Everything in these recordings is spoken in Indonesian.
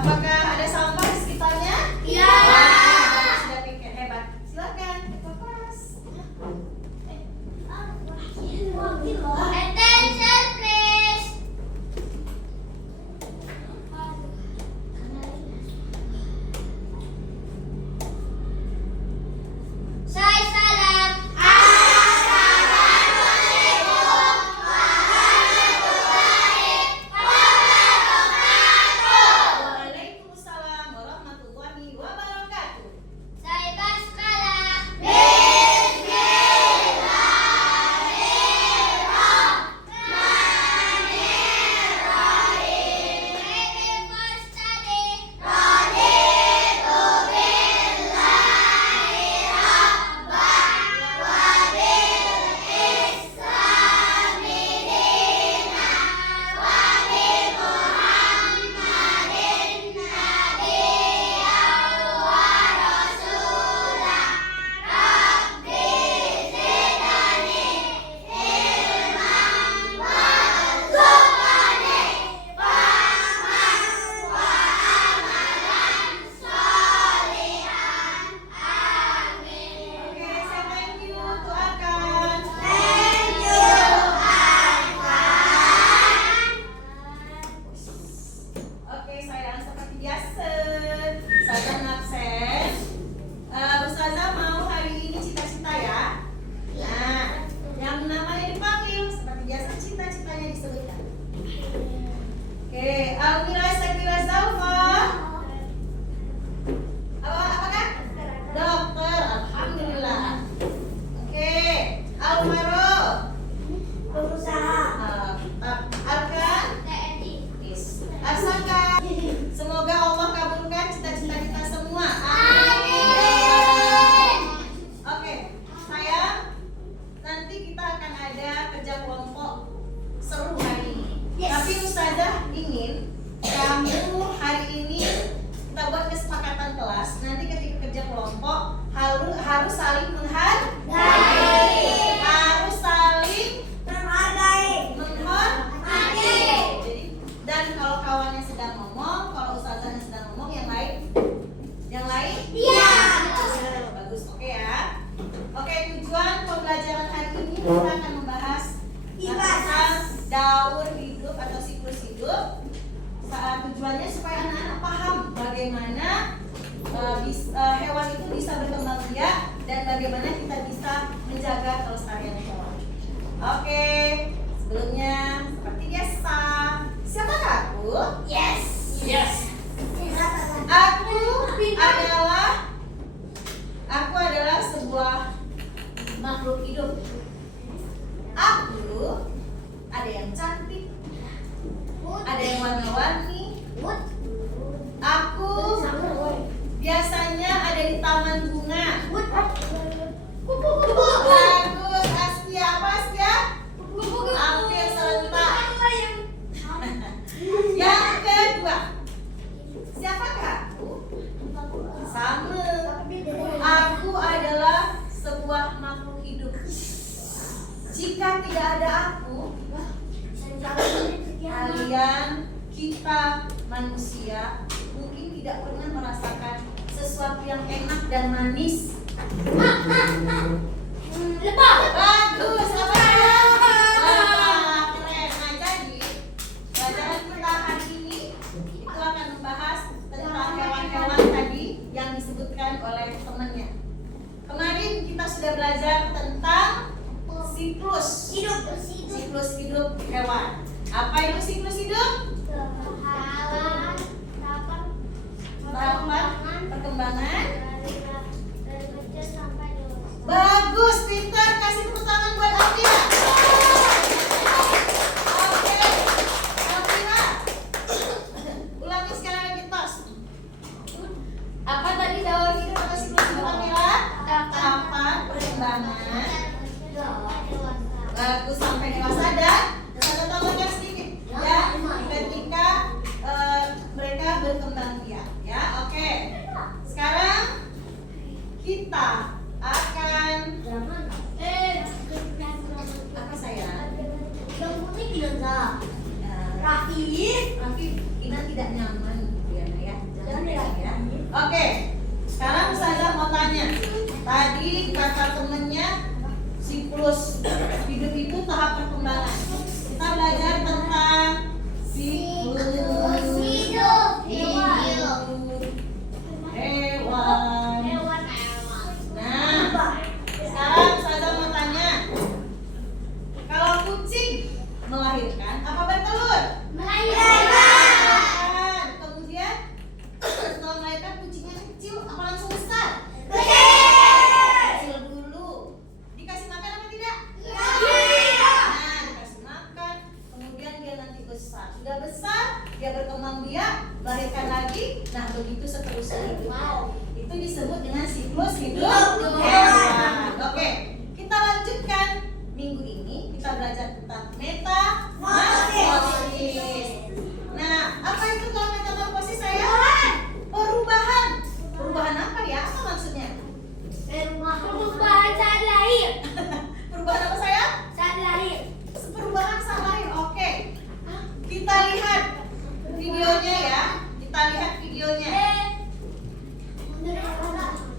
Apakah ada sampah di sekitarnya? Iya. Sudah pikir hebat. Silakan ke kelas. Attention please. Saya salam. Waalaikumsalam warahmatullahi wabarakatuh. Saya basmalah. Oke, saya thank you to Akan. Oke, sayang seperti biasa. Ustazah absen. Ustazah mau hari ini cita-cita ya. Nah, yang namanya dipanggil seperti biasa cita-citanya disebutkan. Oke, Almira Sakira Zalfa. Apakah? Dokter, alhamdulillah. Oke, Alvaro. Arkan. Yes. Arsaka. Semoga Allah kabulkan cita-cita kita semua. Amin. Oke, sayang. Nanti kita akan ada kerja kelompok seru hari ini. Yes. Tapi Ustazah ingin kamu hari ini kita buat kesepakatan kelas. Nanti ketika kerja kelompok harus saling menghargai. Harus saling menghormati. Jadi, dan kalau kawannya sedang ngomong, kalau ustazahnya sedang ngomong, yang lain Iya. bagus. Oke ya. Oke, tujuan pembelajaran hari ini kita akan membahas tentang daur hidup atau siklus hidup. Tujuannya supaya anak-anak paham bagaimana hewan itu bisa berkembang biak dan bagaimana kita bisa menjaga kelestarian hewan. Oke, sebelumnya seperti biasa, siapakah aku? Yes. Aku adalah sebuah makhluk hidup. Aku ada yang cantik, ada yang warna-warni. Aku biasanya ada di taman bunga. Bagus, Askia. Apa Askia? Hampir serentak. Yang kedua, siapakah aku? Sama. Aku adalah sebuah makhluk hidup. Jika tidak ada aku, kalian, kita manusia mungkin tidak pernah merasakan sesuatu yang enak dan manis. Lebah. Bagus, apa ya? Wah, keren. Nah, jadi pelajaran kita hari ini itu akan membahas tentang hewan-hewan tadi yang disebutkan oleh temannya. Kemarin kita sudah belajar tentang siklus hidup hewan. Apa itu siklus hidup? Tahapan perkembangan. Bagus, pintar. Kasih tepuk tangan buat Alvira. Oke, Alvira. Ulangi sekali lagi tos. Apa tadi daur hidup atau siklus hidup Alvira? Tahapan perkembangan. Bagus, sampai dewasa dan saya tambahkan sedikit ya, ketika mereka berkembang biak ya. Oke, sekarang kita akan apa sayang? Raffi, Ina tidak nyaman gitu ya, Nak, ya. Ya. Oke, sekarang Ustazah mau tanya. Tadi kata temennya siklus hidup itu tahap perkembangan. Kita belajar tentang siklus hidup hewan. hewan. Nah, sekarang Ustazah mau tanya. Kalau kucing melahirkan apa bertelur? Melahirkan. Kemudian setelah melahirkan kucingnya kecil apa langsung besar? Kecil dulu. Dikasih makan apa tidak? Nah, dikasih makan. Kemudian dia nanti besar. Sudah besar, dia berkembang biak, melahirkan lagi. Nah, begitu seterusnya hidup. Itu disebut dengan siklus hidup hewan. Oke, kita lanjutkan. Minggu ini kita belajar tentang metamorfosis. Nah, apa itu kalau metamorfosis saya? Perubahan. Perubahan apa ya? Apa maksudnya? Perubahan saat lahir. Perubahan apa saya? Saat lahir. Perubahan saat lahir. Oke. Kita lihat videonya ya. Kita lihat videonya.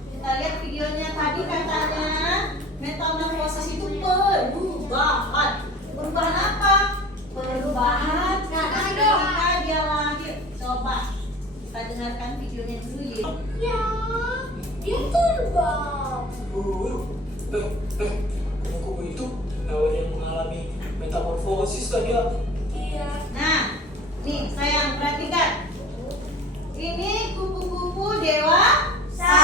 Kita lihat videonya. Tadi katanya metamorfosis itu perubahan. Perubahan apa? Perubahan ketika dia lahir. Coba kita dengarkan videonya dulu ya. Ya, dia terbang. Kupu-kupu itu hewan yang mengalami metamorfosis kan ya? Iya. Nah, nih sayang perhatikan. Ini kupu-kupu dewasa.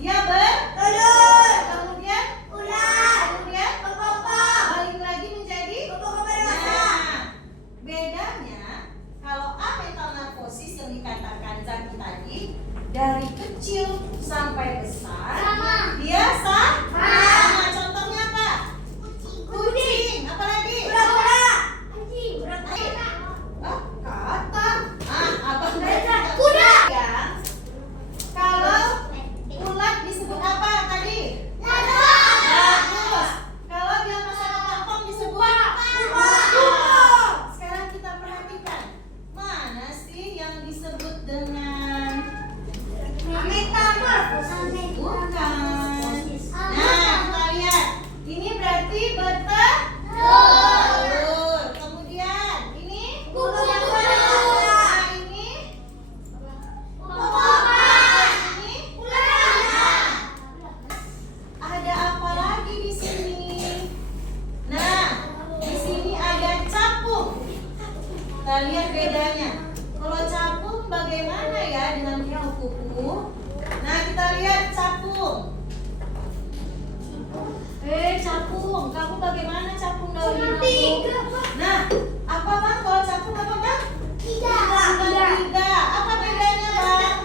Dia bertelur. Kemudian kemudian balik lagi menjadi. Nah, bedanya kalau metamorfosis yang dikatakan Zaki tadi dari kecil sampai besar, Sama. dia sama. Contohnya apa? Kucing. Apa lagi? Kata. Abang Kuda. Ya. Kalau ulat disebut apa tadi? Bagus. Kalau dia masuk ke kantong disebut Sekarang kita perhatikan. Mana sih yang disebut dengan bukan? Nah, kita lihat. Ini berarti bertelur. Kemudian ini Nah, ini ada apa lagi di sini? Nah, di sini ada capung. Kita lihat bedanya. Kalau capung bagaimana ya dengan kupu-kupu? Nah, kita lihat capung. Capung, kamu bagaimana capung daun hidupmu? Nah, apa bang kalau capung apa bang? Tiga. Apa bedanya bang?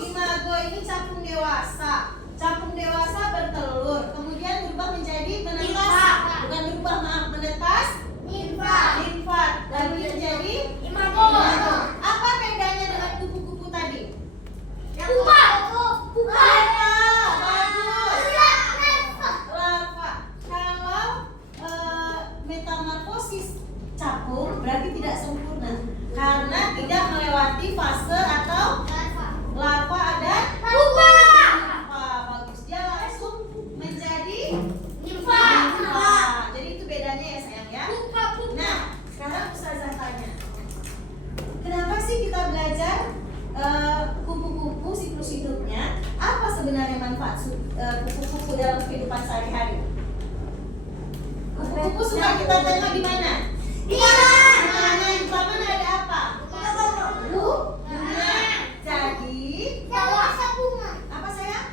Imago ini capung dewasa. Capung dewasa bertelur, kemudian berubah menjadi menetas. Bukan berubah, maaf, menetas. Limfat. Lalu menjadi imago. Apa bedanya dengan kupu-kupu tadi? Larva. Kalau metamorfosis capung berarti tidak sempurna karena tidak melewati fase atau larva ada pupa. Bagus, dia langsung menjadi nimfa. Jadi itu bedanya ya sayang ya. Nah, sekarang Ustazah tanya, kenapa sih kita belajar kupu-kupu siklus hidupnya? Apa sebenarnya manfaat kupu-kupu dalam kehidupan sehari-hari? Kupu-kupu suka kita tengok di mana? Nah, di mana ada apa? Bunga. Jadi, apa sayang?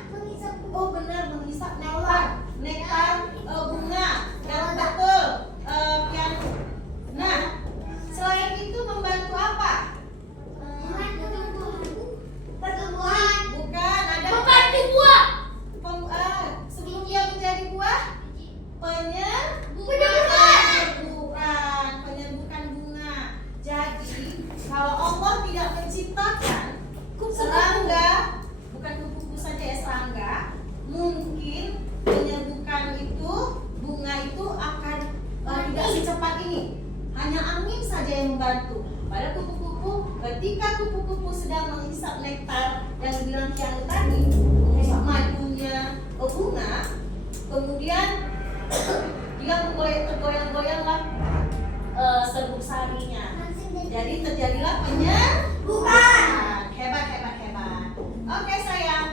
Oh benar, menghisap nektar bunga. Yang betul, piano. Nah, selain itu membantu apa? Bukan, ada sebelum dia menjadi buah, penyerbukan bunga. Jadi, kalau Allah tidak menciptakan membantu. Pada kupu-kupu, ketika kupu-kupu sedang menghisap nektar yang dibilang Tianu tadi, menghisap madunya bunga, kemudian dia tergoyang-goyanglah serbuk sarinya. Jadi terjadilah penyerbukan. Hebat. Oke sayang.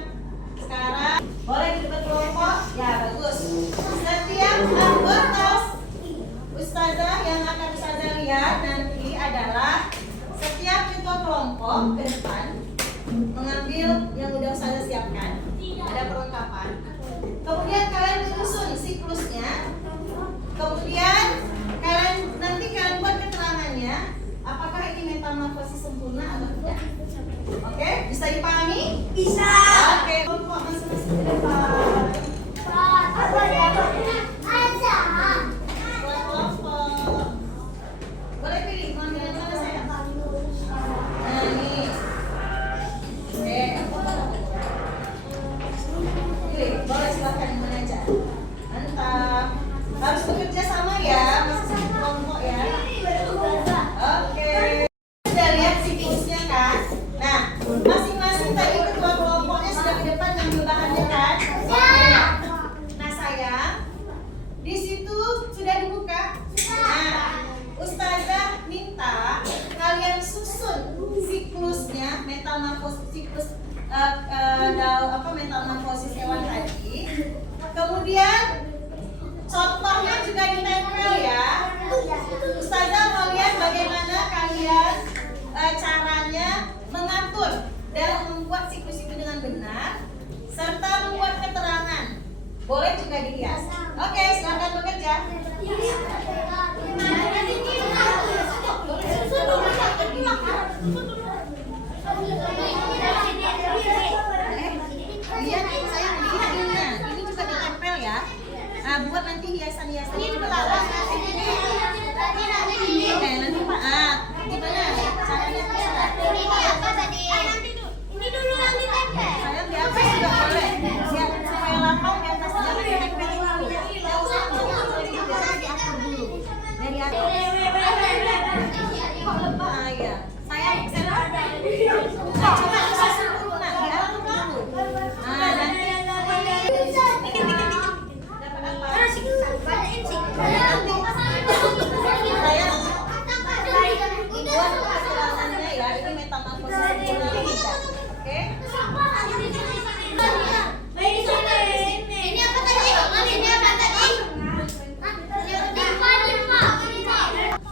Sekarang boleh dibuat kelompok? Ya bagus. Setiap anggota Ustazah yang akan Ustazah lihat nanti adalah setiap ketua kelompok ke depan mengambil yang udah Ustazah siapkan. Ada perlengkapan. Kemudian kalian menyusun siklusnya. Kemudian nanti kalian buat keterangannya. Apakah ini metamorfosis sempurna atau tidak? Oke, bisa dipahami? Bisa. Oke, kelompok masing-masing ke depan. Kelompok. Boleh pilih mau ambil yang mana saya? Nah, ini. Oke. Pilih, boleh silakan yang mana aja. Mantap. Harus bekerja sama ya, masing-masing kelompok ya. Oke. Sudah lihat siklusnya kan? Nah, masing-masing tadi ketua kelompoknya sudah di depan ngambil bahannya kan? Oke. Nah sayang, di situ sudah dibuka. Nah, Ustazah minta kalian susun siklusnya metamorfosis metamorfosis hewan tadi. Kemudian contohnya juga ditempel ya. Ustazah mau lihat bagaimana kalian caranya mengatur dan membuat siklus itu dengan benar serta membuat keterangan. Boleh juga dihias. Oke, silakan bekerja. Lihat ini sayang, lihat ininya. Ini juga ditempel ya. Nah, buat nanti hiasan-hiasan ini belakang. Nanti Pak. Gimana? Caranya sayang di atas juga boleh. Biar supaya lapang di atasnya kan ditempel dulu. Yang usah biasanya diatur dulu. Dari atas. Kok lebah? Ah ya. Sayang, coba susun dulu nak. Diatur dulu. Nah, nanti dapat apa? Buat keterangannya ya, ini metamorfosis sempurna atau tidak. Oke?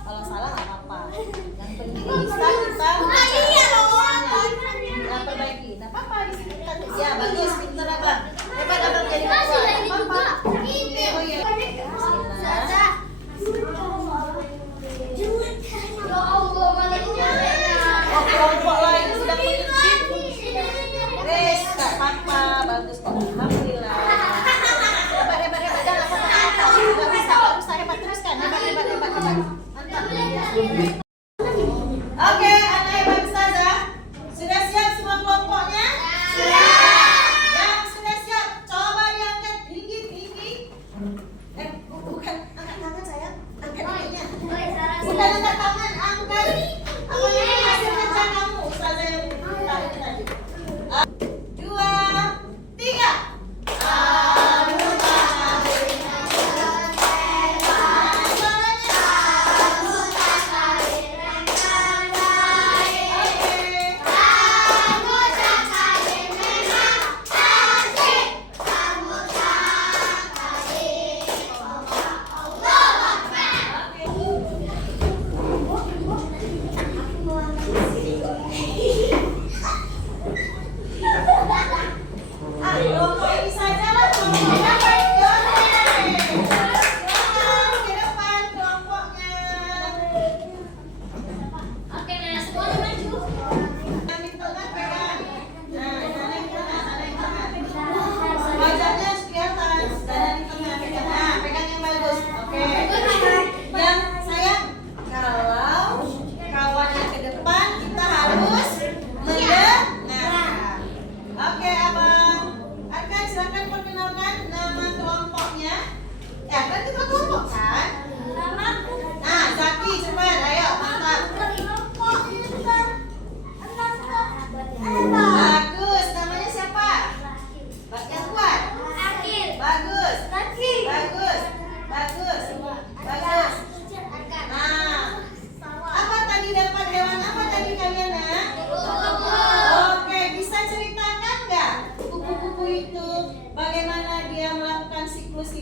Kalau salah nggak apa-apa. Yang penting bisa kita perbaiki. Nggak apa-apa di sini kita tulis. Ya bagus, pintar abang. Hebat abang jadi ketua. Nggak apa-apa. Oh iya. Bismillah. Oh, kelompok lain sudah mengintip. Wes, nggak apa-apa, bagus kok. Alhamdulillah. Hebat. Jangan apa-apa. Nggak bisa, hebat teruskan. Hebat. Mantap. Oke, anak hebat Ustazah. Sudah siap semua kelompoknya? Sudah. Yang sudah siap, coba diangkat tinggi. Bukan angkat tangan sayang. Angkat ininya. Bukan angkat tangan, angkat. Apa ini hasil kerja kamu? Ustazah yang minta itu tadi. 2, 3.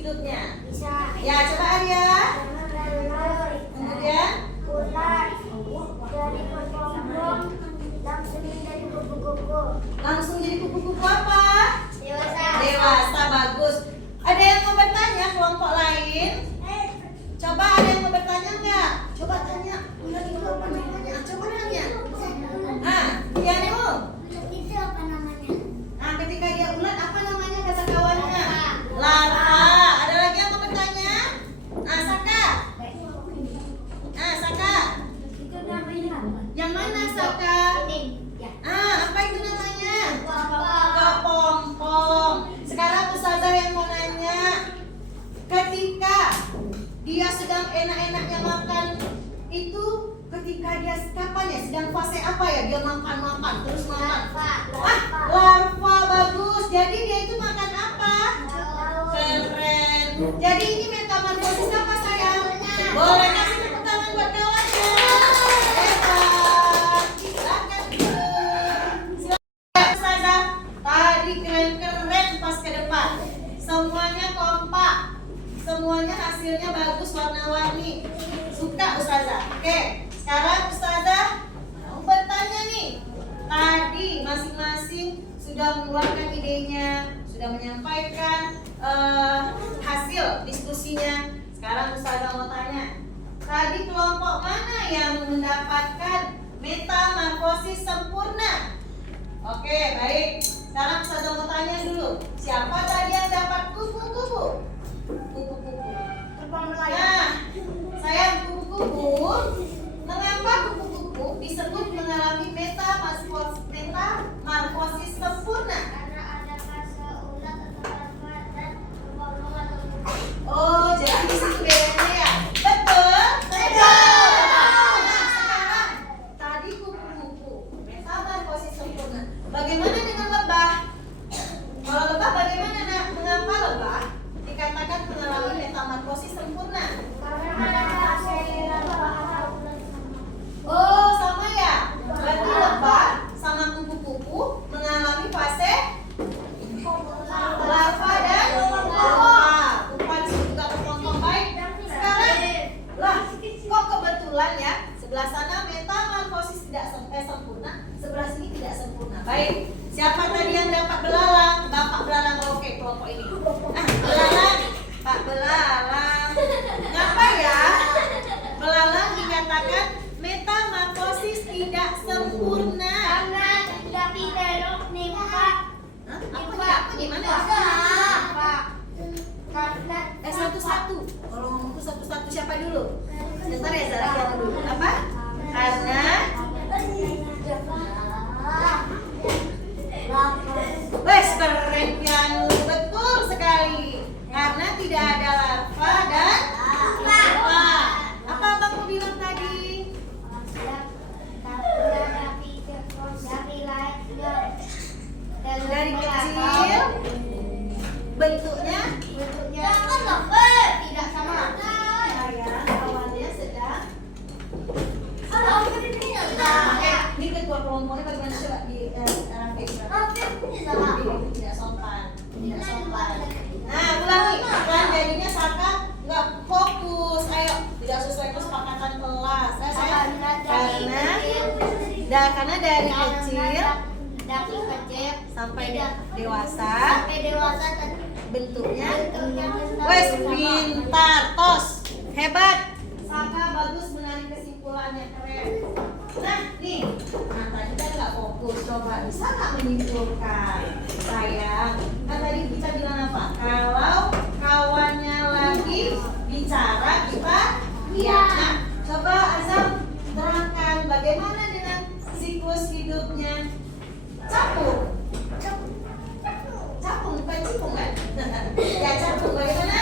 hidupnya? Bisa. Ya, coba Arya. Kemudian Ular dari berbombong langsung jadi kupu-kupu. langsung jadi kupu-kupu apa? Dewasa. Dewasa, bagus. Ada yang mau bertanya kelompok lain? Coba ada yang mau bertanya nggak? Coba tanya. Ular itu apa namanya? Coba tanya. Ah, iya nih Bu. Itu apa namanya? Nah, ketika dia ulat apa namanya kata kawannya? Larva. Ada lagi yang mau bertanya? Ah, Saka. Ah, Saka. Itu namanya apa? Yang mana Saka? Ini. Ya. Ah, apa itu namanya? Apa? Kepompong. Sekarang Ustazah yang mau nanya. Ketika dia sedang enak-enaknya makan itu ketika dia kapan ya? Sedang fase apa ya? Dia makan terus makan. Larva, bagus. Jadi dia itu makan apa? Keren. Jadi ini metamorfosis apa sayang? Boleh kasih tepuk tangan buat kawannya. Hebat. Silakan dulu. Silakan Ustazah. Tadi keren pas ke depan. Semuanya kompak. Semuanya hasilnya bagus warna-warni. Suka Ustazah. Oke, sekarang Ustazah mau bertanya nih. Tadi masing-masing sudah mengeluarkan idenya, sudah menyampaikan hasil diskusinya. Sekarang Ustazah mau tanya. Tadi kelompok mana yang mendapatkan metamorfosis sempurna? Oke, baik. Sekarang Ustazah mau tanya dulu. Siapa tadi yang dapat kupu-kupu? Kupu-kupu. Nah, sayang kupu-kupu. Mengapa kupu-kupu disebut mengalami metamorfosis sempurna? Karena ada fase ulat atau larva dan berbombong atau kupu. Oh, jadi di sini bedanya ya? Betul? Nah, sekarang tadi kupu-kupu metamorfosis sempurna. Bagaimana dengan lebah? Kalau lebah bagaimana nak? Mengapa lebah dikatakan mengalami metamorfosis sempurna? Karena ada fase larva atau ulat. Oh, sama ya? Berarti lebah sama kupu-kupu mengalami fase larva dan pupa. Pupa disebut juga kepompong. Baik. Sekarang, lah, kok kebetulan ya? Sebelah sana metamorfosis tidak sempurna, sebelah sini tidak sempurna. Baik. Siapa tadi yang dapat belalang? Bapak belalang. Oke, kelompok ini. Ah, belalang. Pak belalang. Ngapa ya? Belalang dikatakan metamorfosis tidak sempurna. Karena tidak belok nimfa. Hah? Apa gimana? Karena Satu-satu. Kalau ngomong tuh satu-satu siapa dulu? Sebentar ya, Zara yang dulu. Apa? Karena wes keren piano, betul sekali. Karena tidak ada larva dan pupa. Apa abang mau bilang tadi? Dari kecil bentuknya tidak sama. sayang awalnya sedang. Ini ketua kelompoknya bagaimana coba di tidak sopan, tidak sopan. Nah, ulangi. Kan jadinya Saka nggak fokus. Ayo, tidak sesuai kesepakatan kelas. Karena dari kecil sampai dewasa bentuknya wes pintar, tos, hebat. Saka bagus menarik kesimpulannya, keren. Nah, nih, nah tadi kan nggak fokus. Coba bisa nggak menyimpulkan? Sayang, kan tadi kita bilang apa? Kalau kawannya lagi bicara kita lihat. Nah, coba Azam terangkan bagaimana dengan siklus hidupnya capung. Capung bukan cipung kan? Ya capung bagaimana?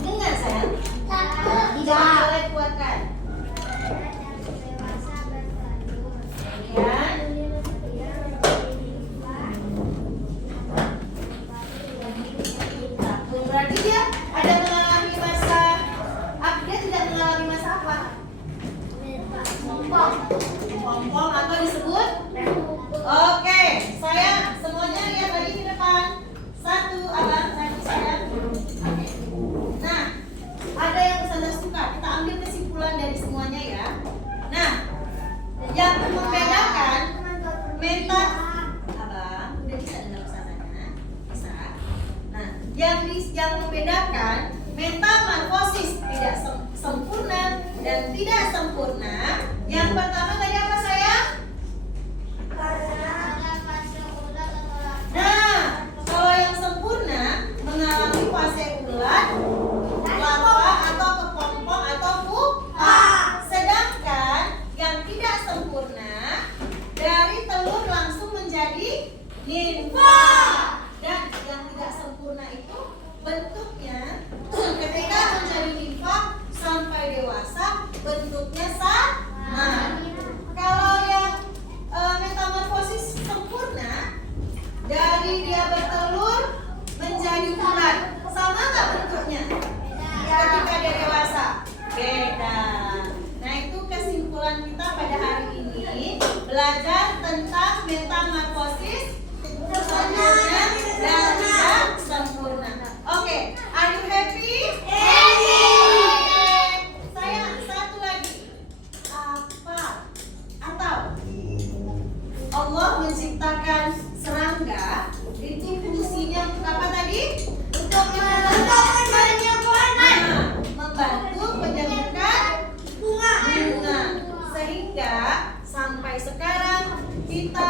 Dengar sayang. Jangan boleh kuatkan. Kemudian Abang, udah bisa dengar pesanannya? Bisa. Nah, yang membedakan metamorfosis tidak sempurna dan tidak sempurna. Yang pertama tadi apa sayang? Nah, kalau yang sempurna mengalami fase ulat, larva atau kepompong atau pupa. Sedangkan yang tidak sempurna dari telur langsung menjadi nimfa. Dan yang tidak sempurna itu bentuknya ketika menjadi nimfa sampai dewasa bentuknya sama. Kalau yang metamorfosis sempurna dari dia bertelur menjadi ulat, sama nggak bentuknya? Ketika dia dewasa beda. Nah, itu kesimpulan kita pada hari ini, belajar tentang metamorfosis sempurna dan tidak sempurna. Oke, are you happy? Sayang, satu lagi. Apa atau Allah menciptakan serangga itu fungsinya apa tadi? Untuk membantu penyembuhan bunga. Sehingga sampai sekarang kita